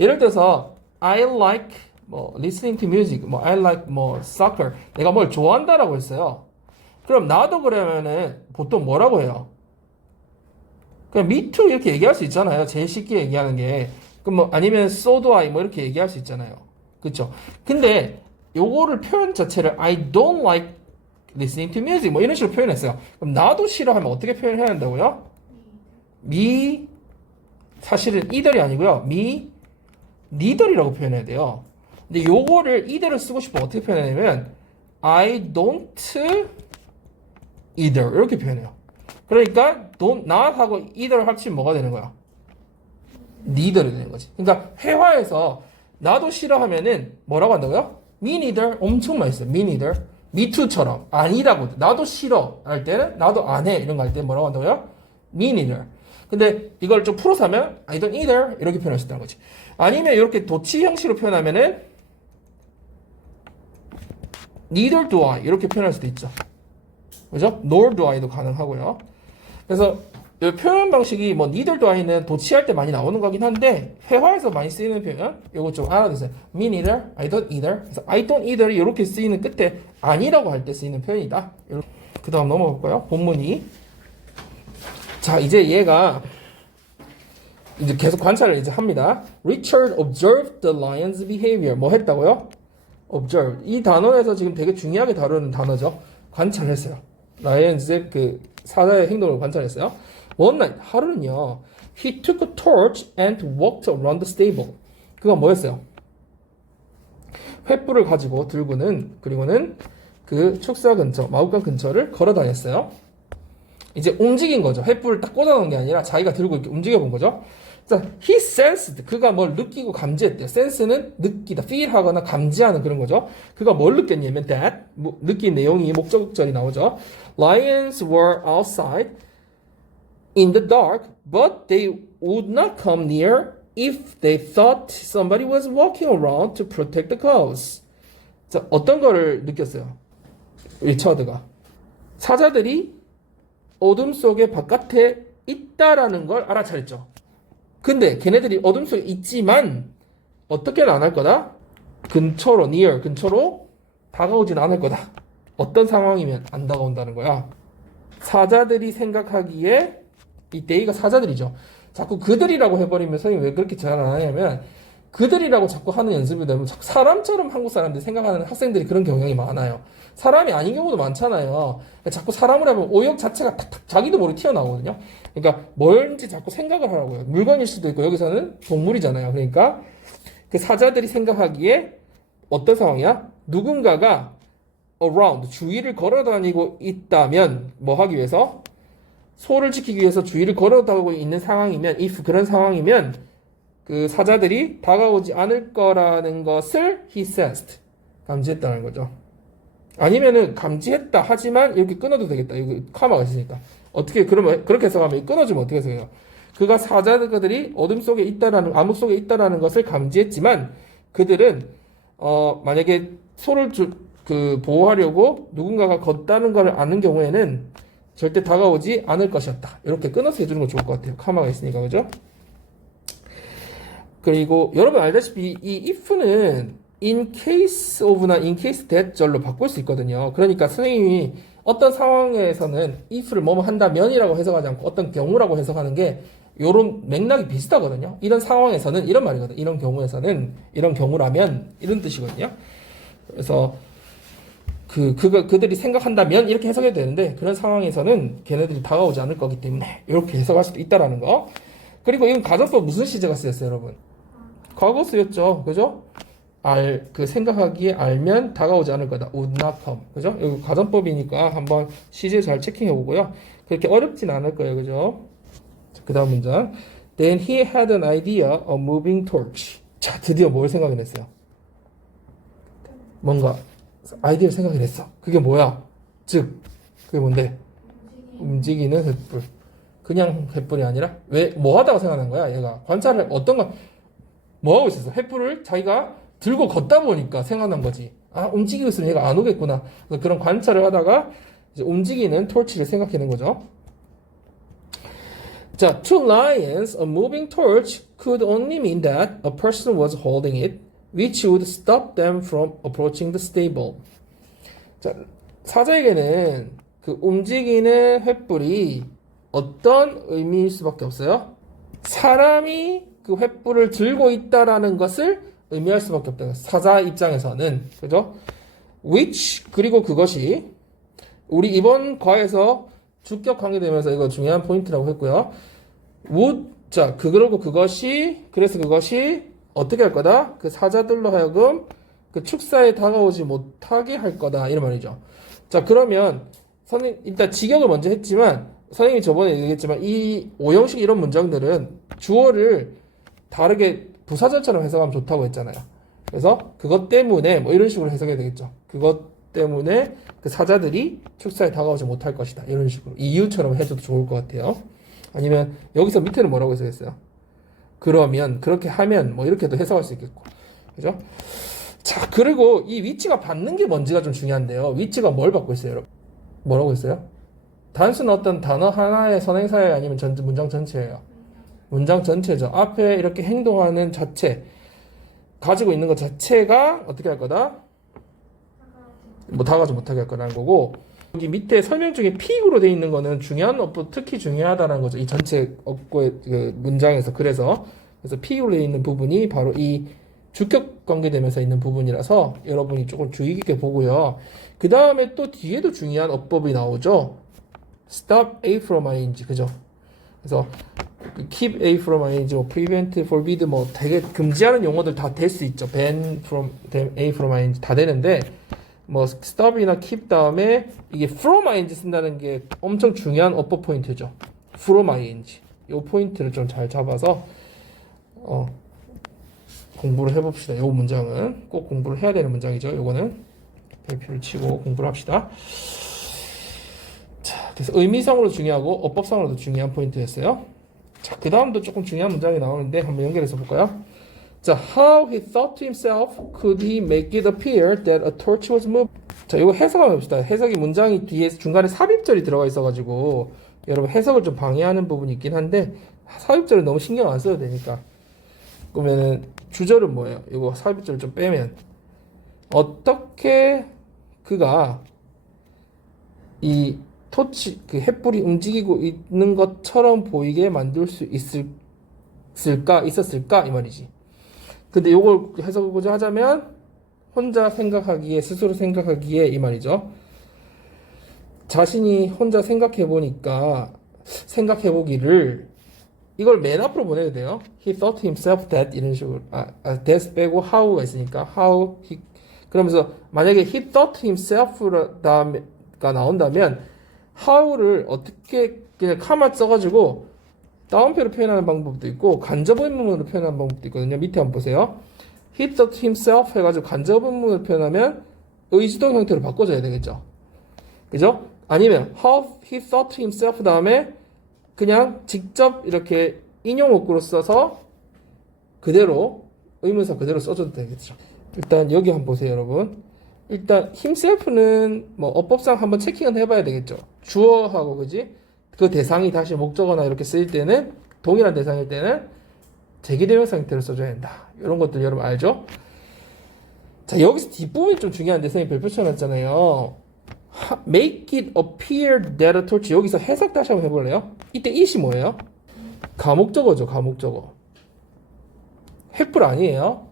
예를 들어서 I like listening to music, I like soccer. 내가 뭘 좋아한다라고 했어요. 그럼 나도 그러면은 보통 뭐라고 해요? 그냥 me too 이렇게 얘기할 수 있잖아요. 제일 쉽게 얘기하는 게. 그럼 아니면 so do I 이렇게 얘기할 수 있잖아요. 그렇죠? 근데 요거를 표현 자체를 I don't like listening to music 이런 식으로 표현했어요. 그럼 나도 싫어하면 어떻게 표현해야 한다고요? me 사실은 either이 아니고요. me neither이라고 표현해야 돼요. 근데 요거를 either를 쓰고 싶으면 어떻게 표현하냐면 I don't either 이렇게 표현해요. 그러니까 don't not하고 either 합치면 뭐가 되는 거야? neither이 되는 거지. 그러니까 회화에서 나도 싫어하면은 뭐라고 한다고요? me neither 엄청 많이 써요. me neither, me too처럼 아니라고 나도 싫어 할 때는 나도 안 해 이런 거 할 때 뭐라고 한다고요? me neither. 근데 이걸 좀 풀어서 하면 I don't either 이렇게 표현할 수 있다는 거지. 아니면 이렇게 도치 형식으로 표현하면은 neither do I 이렇게 표현할 수도 있죠. 그죠? nor do I도 가능하고요. 그래서 이 표현 방식이 neither do I는 도치할 때 많이 나오는 거긴 한데 회화에서 많이 쓰이는 표현 이거 좀 알아두세요. me neither, I don't either. 그래서 I don't either 이렇게 쓰이는 끝에 아니라고 할 때 쓰이는 표현이다. 그 다음 넘어갈까요? 본문이 자 이제 얘가 이제 계속 관찰을 이제 합니다. Richard observed the lion's behavior. 뭐 했다고요? observed. 이 단어에서 지금 되게 중요하게 다루는 단어죠. 관찰했어요. 라이언즈의 그 사자의 행동을 관찰했어요. One night, 하루는요. He took a torch and walked around the stable. 그건 뭐였어요? 횃불을 가지고 그리고는 그 축사 근처, 마구간 근처를 걸어 다녔어요. 이제 움직인 거죠. 횃불을 딱 꽂아놓은 게 아니라 자기가 들고 이렇게 움직여 본 거죠. 자, he sensed. 그가 뭘 느끼고 감지했대요. sense는 느끼다, feel하거나 감지하는 그런 거죠. 그가 뭘 느꼈냐면 that, 느낀 내용이 목적절이 나오죠. Lions were outside in the dark, but they would not come near if they thought somebody was walking around to protect the cows. 자, 어떤 거를 느꼈어요? 리처드가. 사자들이 어둠 속에 바깥에 있다라는 걸 알아차렸죠. 근데 걔네들이 어둠 속에 있지만 어떻게는 안 할 거다? 근처로, near, 근처로 다가오진 않을 거다. 어떤 상황이면 안 다가온다는 거야. 사자들이 생각하기에 이 they가 사자들이죠. 자꾸 그들이라고 해버리면 선생님이 왜 그렇게 잘 안 하냐면 그들이라고 자꾸 하는 연습이 되면 사람처럼 한국 사람들이 생각하는 학생들이 그런 경향이 많아요. 사람이 아닌 경우도 많잖아요. 자꾸 사람을 하면 오역 자체가 탁탁 자기도 모르게 튀어나오거든요. 그러니까 뭔지 자꾸 생각을 하라고요. 물건일 수도 있고 여기서는 동물이잖아요. 그러니까 그 사자들이 생각하기에 어떤 상황이야? 누군가가 around, 주위를 걸어다니고 있다면 뭐 하기 위해서? 소를 지키기 위해서 주위를 걸어다니고 있는 상황이면 if 그런 상황이면 그 사자들이 다가오지 않을 거라는 것을 he sensed. 감지했다는 거죠. 아니면은 감지했다 하지만 이렇게 끊어도 되겠다. 여기 카마가 있으니까. 어떻게 그러면 그렇게 해석하면 끊어지면 어떻게 해석해요? 그가 사자들이 어둠 속에 있다라는 암흑 속에 있다라는 것을 감지했지만 그들은 만약에 소를 보호하려고 누군가가 걷다는 걸 아는 경우에는 절대 다가오지 않을 것이었다. 이렇게 끊어서 해주는 거 좋을 것 같아요. 카마가 있으니까 그죠? 그리고 여러분 알다시피 이 if는 in case of나 in case that 절로 바꿀 수 있거든요. 그러니까 선생님이 어떤 상황에서는 if를 뭐뭐 한다면이라고 해석하지 않고 어떤 경우라고 해석하는 게 요런 맥락이 비슷하거든요. 이런 상황에서는 이런 말이거든요. 이런 경우에서는 이런 경우라면 이런 뜻이거든요. 그래서 그들이 생각한다면 이렇게 해석해도 되는데 그런 상황에서는 걔네들이 다가오지 않을 거기 때문에 이렇게 해석할 수도 있다라는 거. 그리고 이건 가정법 무슨 시제가 쓰였어요, 여러분? 과거 쓰였죠. 그죠? 생각하기에 알면 다가오지 않을 거다. would not come. 그죠? 여기 가정법이니까 한번 시제 잘 체킹해 보고요. 그렇게 어렵진 않을 거예요. 그죠? 그 다음 문장. Then he had an idea of moving torch. 자, 드디어 뭘 생각해냈어요? 뭔가 아이디어를 생각해냈어. 그게 뭐야? 즉, 그게 뭔데? 움직이는 횃불. 그냥 횃불이 아니라 뭐 하다가 생각난 거야? 얘가 관찰을 뭐 하고 있었어? 횃불을 자기가 들고 걷다 보니까 생각난 거지. 아, 움직이고 있으면 얘가 안 오겠구나. 그래서 그런 관찰을 하다가 이제 움직이는 토치를 생각해낸 거죠. 자, to lions, a moving torch could only mean that a person was holding it, which would stop them from approaching the stable. 자, 사자에게는 그 움직이는 횃불이 어떤 의미일 수밖에 없어요? 사람이 그 횃불을 들고 있다라는 것을 의미할 수밖에 없다. 사자 입장에서는. 그죠? which, 그리고 그것이, 우리 이번 과에서 주격 관계되면서 이거 중요한 포인트라고 했고요. would, 자, 그러고 그래서 그것이 어떻게 할 거다? 그 사자들로 하여금 그 축사에 다가오지 못하게 할 거다. 이런 말이죠. 자, 그러면, 선생님, 일단 직역을 먼저 했지만, 선생님이 저번에 얘기했지만, 이 오형식 이런 문장들은 주어를 다르게 부사절처럼 해석하면 좋다고 했잖아요. 그래서 그것 때문에 뭐 이런 식으로 해석해야 되겠죠. 그것 때문에 그 사자들이 축사에 다가오지 못할 것이다. 이런 식으로 이유처럼 해줘도 좋을 것 같아요. 아니면 여기서 밑에는 뭐라고 해석했어요? 그러면, 그렇게 하면 뭐 이렇게도 해석할 수 있겠고. 그죠? 자, 그리고 이 위치가 받는 게 뭔지가 좀 중요한데요. 위치가 뭘 받고 있어요, 여러분? 뭐라고 했어요? 단순 어떤 단어 하나의 선행사예요? 아니면 문장 전체예요? 문장 전체죠. 앞에 이렇게 행동하는 자체, 가지고 있는 것 자체가 어떻게 할 거다? 뭐 다가지 못하게 할 거라는 거고, 여기 밑에 설명 중에 픽으로 되어 있는 거는 중요한 어법, 특히 중요하다는 거죠. 이 전체 어법의 그 문장에서. 그래서 픽으로 되어 있는 부분이 바로 이 주격 관계되면서 있는 부분이라서 여러분이 조금 주의 깊게 보고요. 그 다음에 또 뒤에도 중요한 어법이 나오죠. stop A from ing, 그죠? 그래서 keep A from ing, 뭐 prevent, forbid, 뭐 되게 금지하는 용어들 다 될 수 있죠. ban from A from ing 다 되는데, 뭐 stop이나 keep 다음에 이게 from ing 쓴다는 게 엄청 중요한 어법 포인트죠. from ing 이 포인트를 좀 잘 잡아서 공부를 해봅시다. 요 문장은 꼭 공부를 해야 되는 문장이죠. 요거는 별표를 치고 공부를 합시다. 자, 그래서 의미상으로 중요하고 어법상으로도 중요한 포인트였어요. 자, 그 다음도 조금 중요한 문장이 나오는데 한번 연결해서 볼까요? 자, how he thought to himself could he make it appear that a torch was moved. 자, 이거 해석 한번 봅시다. 해석이 문장이 뒤에 중간에 삽입절이 들어가 있어가지고 여러분 해석을 좀 방해하는 부분이 있긴 한데 삽입절은 너무 신경 안 써도 되니까. 그러면은 주절은 뭐예요? 이거 삽입절을 좀 빼면 어떻게 그가 이 토치 그 횃불이 움직이고 있는 것처럼 보이게 만들 수 있었을까 이 말이지. 근데 이걸 해석을 하자면 혼자 생각하기에 스스로 생각하기에 이 말이죠. 자신이 혼자 생각해 보기를 이걸 맨 앞으로 보내야 돼요. He thought to himself that 이런 식으로 that 빼고 how가 있으니까 how he 그러면서 만약에 he thought to himself가 나온다면 how를 어떻게 그냥 카마 써가지고 다운표로 표현하는 방법도 있고 간접 의문문으로 표현하는 방법도 있거든요. 밑에 한번 보세요. He thought to himself 해가지고 간접 의문문으로 표현하면 의지동 형태로 바꿔줘야 되겠죠. 그죠? 아니면 how he thought to himself 다음에 그냥 직접 이렇게 인용어구로 써서 그대로 의문사 그대로 써줘도 되겠죠. 일단 여기 한번 보세요, 여러분. 일단 himself는 뭐 어법상 한번 체킹은 해봐야 되겠죠. 주어하고 그지? 그 대상이 다시 목적어나 이렇게 쓰일 때는 동일한 대상일 때는 제기대명사 형태로 써줘야 된다. 이런 것들 여러분 알죠? 자, 여기서 뒷부분이 좀 중요한데 선생님 별표 쳐놨잖아요. Make it appear that a torch. 여기서 해석 다시 한번 해볼래요? 이때 it이 뭐예요? 가목적어죠. 가목적어. 횃불 아니에요?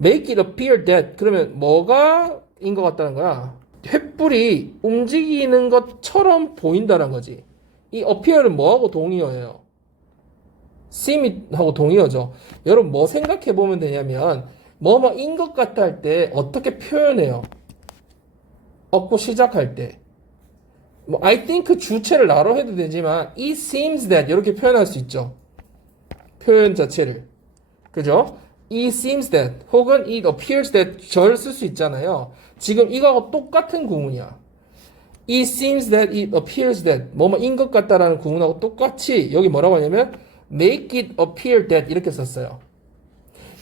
Make it appear that. 그러면 뭐가 인 것 같다는 거야? 횃불이 움직이는 것처럼 보인다는 거지. 이 appear는 뭐하고 동의어예요? seem하고 동의어죠. 여러분 뭐 생각해 보면 되냐면 뭐뭐인 것 같다 할 때 어떻게 표현해요? 얻고 시작할 때 뭐 I think 주체를 나로 해도 되지만 it seems that 이렇게 표현할 수 있죠. 표현 자체를. 그죠? It seems that 혹은 it appears that 절 쓸 수 있잖아요. 지금 이거하고 똑같은 구문이야. It seems that it appears that 뭐뭐인 것 같다라는 구문하고 똑같이 여기 뭐라고 하냐면 make it appear that 이렇게 썼어요.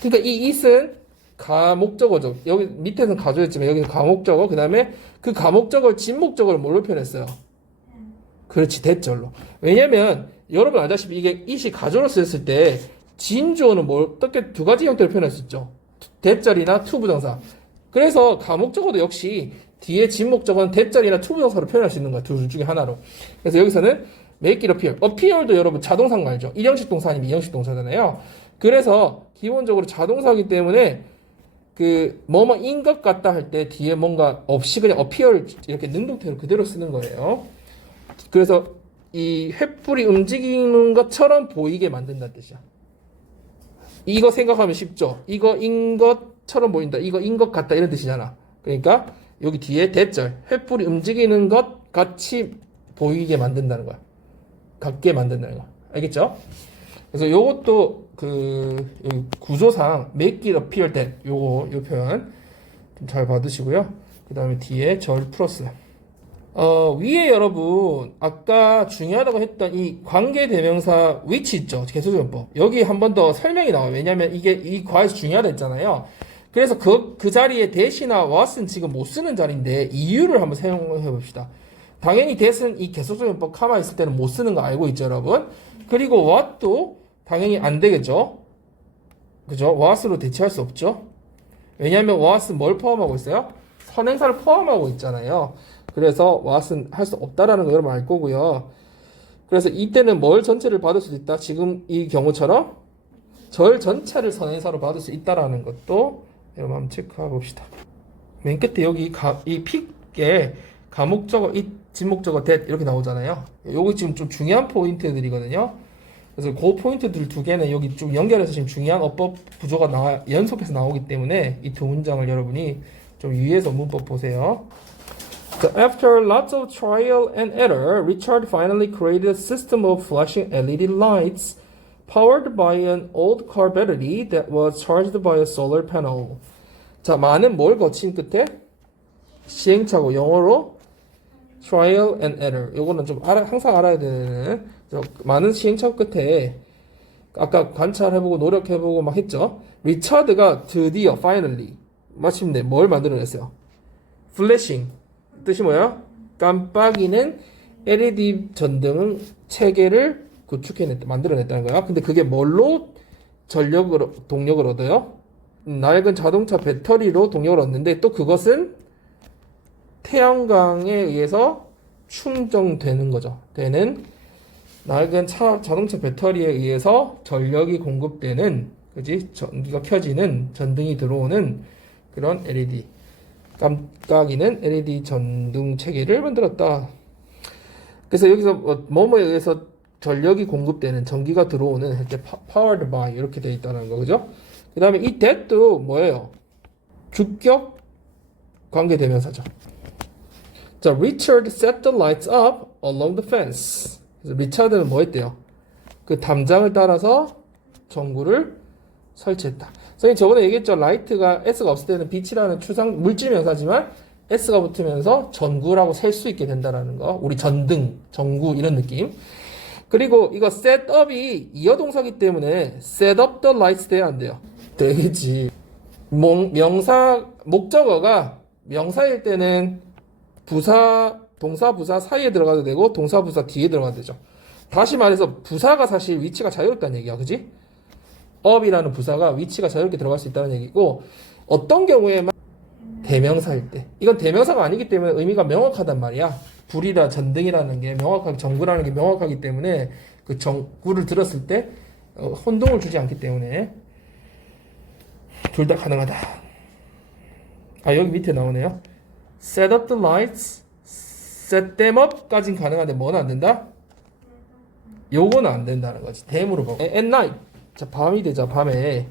그러니까 이 it은 가목적어죠. 여기 밑에는 가조였지만 여기는 가목적어. 그 다음에 그 가목적어를 진목적어를 뭘로 표현했어요? 그렇지, 대절로. 왜냐면 여러분 알다시피 이게 it이 가조로 쓰였을 때 진주어는 어떻게 두 가지 형태로 표현할 수 있죠? 대절이나 투부정사. 그래서 가목적어도 역시 뒤에 진목적어는 대절이나 투부정사로 표현할 수 있는 거야. 둘 중에 하나로. 그래서 여기서는 make it appear. appear도 여러분 자동사인 거 알죠? 1형식 동사 아니면 2형식 동사잖아요. 그래서 기본적으로 자동사이기 때문에 그 뭐뭐인 것 같다 할 때 뒤에 뭔가 없이 그냥 appear 이렇게 능동태로 그대로 쓰는 거예요. 그래서 이 횃불이 움직이는 것처럼 보이게 만든다는 뜻이야. 이거 생각하면 쉽죠? 이거인 것처럼 보인다. 이거인 것 같다. 이런 뜻이잖아. 그러니까 여기 뒤에 대절 횃불이 움직이는 것 같이 보이게 만든다는 거야. 같게 만든다는 거야. 알겠죠? 그래서 요것도 그 구조상 make it appear that 요 표현 좀 잘 받으시고요. 그 다음에 뒤에 절 플러스 위에 여러분 아까 중요하다고 했던 이 관계대명사 which 있죠. 개수전법 여기 한 번 더 설명이 나와요. 왜냐면 이게 이 과에서 중요하다 했잖아요. 그래서 그 자리에 that이나 what은 지금 못 쓰는 자리인데 이유를 한번 사용해 봅시다. 당연히 that은 이 개수전법 카마 있을 때는 못 쓰는 거 알고 있죠, 여러분? 그리고 what도 당연히 안 되겠죠. 그죠? what으로 대체할 수 없죠. 왜냐하면 what은 뭘 포함하고 있어요? 선행사를 포함하고 있잖아요. 그래서 what은 할 수 없다라는 거 여러분 알 거고요. 그래서 이때는 뭘 전체를 받을 수 있다? 지금 이 경우처럼 절 전체를 선행사로 받을 수 있다라는 것도 여러분 한번 체크해 봅시다. 맨 끝에 여기 이 픽에 가목적어, 진목적어, that 이렇게 나오잖아요. 요거 지금 좀 중요한 포인트들이거든요. 그래서 그 포인트들 두 개는 여기 좀 연결해서 지금 중요한 어법 구조가 연속해서 나오기 때문에 이 두 문장을 여러분이 좀 유의해서 문법 보세요. So after lots of trial and error, Richard finally created a system of flashing LED lights powered by an old car battery that was charged by a solar panel. 자, 많은 뭘 거친 끝에 시행착오, 영어로 trial and error. 요거는 좀 항상 알아야 되는 많은 시행착오 끝에 아까 관찰해보고 노력해보고 막 했죠. 리차드가 드디어 finally 마침내 뭘 만들어냈어요? flashing. 뜻이 뭐야? 깜빡이는 LED 전등 체계를 만들어냈다는 거야. 근데 그게 뭘로 동력을 얻어요? 낡은 자동차 배터리로 동력을 얻는데 또 그것은 태양광에 의해서 충전되는 거죠. 낡은 자동차 배터리에 의해서 전력이 공급되는, 그지? 전기가 켜지는, 전등이 들어오는 그런 LED. 깜빡이는 LED 전등 체계를 만들었다. 그래서 여기서 뭐뭐에 의해서 전력이 공급되는, 전기가 들어오는 할 때 powered by 이렇게 되어 있다는 거, 그죠? 그 다음에 이 that도 뭐예요? 주격 관계대명사죠. 자, Richard set the lights up along the fence. 그래서 리차드는 뭐 했대요? 그 담장을 따라서 전구를 설치했다. 선생님 저번에 얘기했죠. 라이트가 S가 없을 때는 빛이라는 추상 물질 명사지만 S가 붙으면서 전구라고 셀 수 있게 된다라는 거. 우리 전등, 전구 이런 느낌. 그리고 이거 set up이 이어동사기 때문에 set up the lights 돼야 안 돼요. 되겠지. 목적어가 명사일 때는 동사 부사 사이에 들어가도 되고 동사 부사 뒤에 들어가도 되죠. 다시 말해서 부사가 사실 위치가 자유롭다는 얘기야. 그지? up이라는 부사가 위치가 자유롭게 들어갈 수 있다는 얘기고, 어떤 경우에만 대명사일 때, 이건 대명사가 아니기 때문에 의미가 명확하단 말이야. 불이라 전등이라는 게 명확하게, 전구라는 게 명확하기 때문에 그 전구를 들었을 때 혼동을 주지 않기 때문에 둘 다 가능하다. 아, 여기 밑에 나오네요. set up the lights, set them up 까진 가능한데 뭐는 안 된다? 요거는 안 된다는 거지. 댐으로 보고. at night. 자, 밤이 되자, 밤에.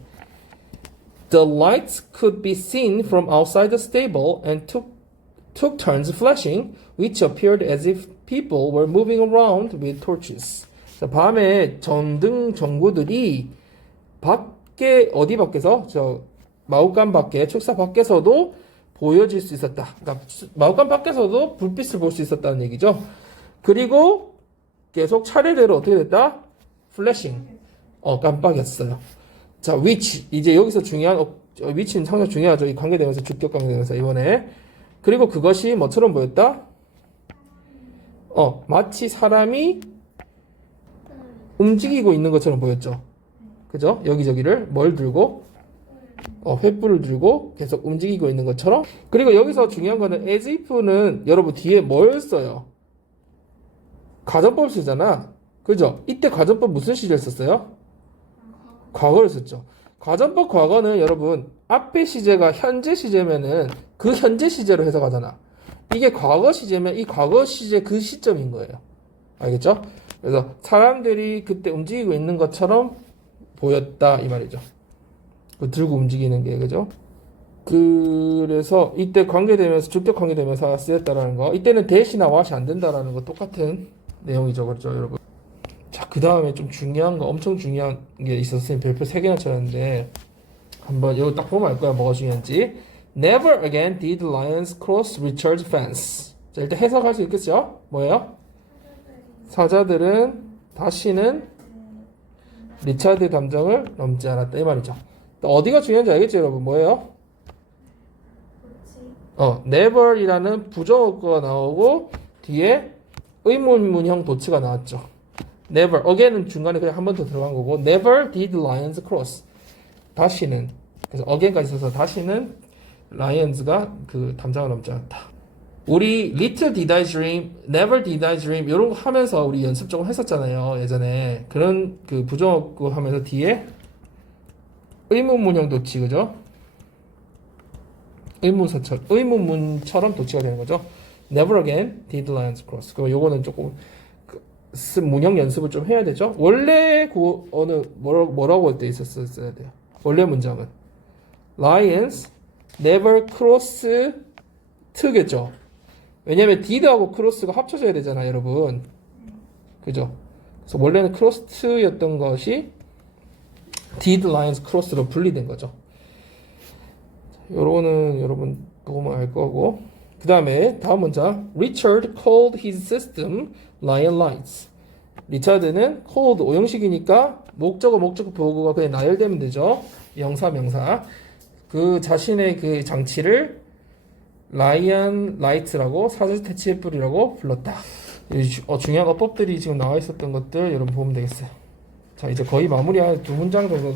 The lights could be seen from outside the stable and took turns flashing, which appeared as if people were moving around with torches. 자, 밤에 전구들이 밖에, 어디 밖에서? 마구간 밖에, 축사 밖에서도 보여질 수 있었다. 그러니까 마구간 밖에서도 불빛을 볼 수 있었다는 얘기죠. 그리고 계속 차례대로 어떻게 됐다? 플래싱. 깜빡이었어요. 자, which. 이제 여기서 중요한, which는 상당히 중요하죠. 이 관계되면서, 주격 관계되면서, 이번에. 그리고 그것이 뭐처럼 보였다? 마치 사람이 움직이고 있는 것처럼 보였죠. 그죠? 여기저기를 뭘 들고? 횃불을 들고 계속 움직이고 있는 것처럼. 그리고 여기서 중요한 거는 as if는 여러분 뒤에 뭘 써요? 가정법 쓰잖아. 그죠? 이때 가정법 무슨 시제를 썼어요? 과거를 썼죠. 가정법 과거는 여러분 앞에 시제가 현재 시제면은 그 현재 시제로 해석하잖아. 이게 과거 시제면 이 과거 시제 그 시점인 거예요. 알겠죠? 그래서 사람들이 그때 움직이고 있는 것처럼 보였다 이 말이죠. 그 들고 움직이는 게, 그죠? 그래서 이때 관계되면서 주격 관계되면서 쓰였다라는 거. 이때는 대시나 왓이 안 된다라는 거 똑같은 내용이죠, 그렇죠, 여러분? 자, 그 다음에 좀 중요한 거, 엄청 중요한 게 있었어요. 별표 3개나 쳤는데 한번 이거 딱 보면 알 거야, 뭐가 중요한지. Never again did lions cross Richard's fence. 자, 일단 해석할 수 있겠죠? 뭐예요? 사자들은 다시는 리차드 담장을 넘지 않았다 이 말이죠. 어디가 중요한지 알겠죠, 여러분? 뭐예요? never이라는 부정어가 나오고 뒤에 의문문형 도치가 나왔죠. never, again은 중간에 그냥 한 번 더 들어간 거고, never did lions cross. 다시는, 그래서 again까지 있어서 다시는 lions가 그 담장을 넘지 않았다. 우리 little did I dream, never did I dream 이런 거 하면서 우리 연습 조금 했었잖아요, 예전에. 그런 그 부정어구 하면서 뒤에 의문문형 도치, 그죠? 의문문처럼 도치가 되는 거죠. Never again did lions cross. 그럼 요거는 조금 문형 연습을 좀 해야 되죠. 원래 구어는 뭐라고 할 때 있었어야 돼요. 원래 문장은 lions never cross t겠죠. 왜냐면 did하고 cross가 합쳐져야 되잖아요, 여러분. 그죠? 그래서 원래는 crossed 였던 것이 did lions cross로 분리된 거죠. 요거는 여러분 보면 알 거고. 그 다음에 다음 문장. Richard called his system lion lights. 리차드는 called 오형식이니까 목적어 보고가 그냥 나열되면 되죠. 영사 명사. 그 자신의 그 장치를 라이언 라이트라고 사제 대체뿔이라고 불렀다. 중요한 어법들이 지금 나와 있었던 것들 여러분 보면 되겠어요. 자, 이제 거의 마무리할 두 문장 정도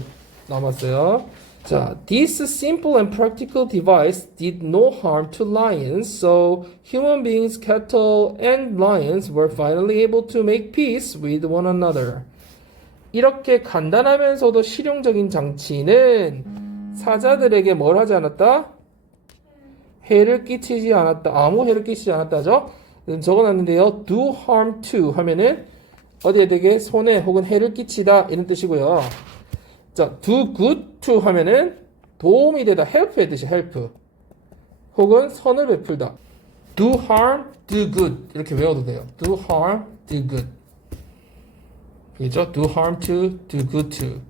남았어요. 자, this simple and practical device did no harm to lions, so human beings, cattle, and lions were finally able to make peace with one another. 이렇게 간단하면서도 실용적인 장치는 사자들에게 뭘 하지 않았다? 해를 끼치지 않았다. 아무 해를 끼치지 않았다죠? 적어놨는데요. do harm to 하면은 어디에게 손해 혹은 해를 끼치다 이런 뜻이고요. 자, do good to 하면은 도움이 되다, help의 뜻이 help. 혹은 선을 베풀다. do harm, do good 이렇게 외워도 돼요. do harm, do good. 그죠? do harm to, do good to.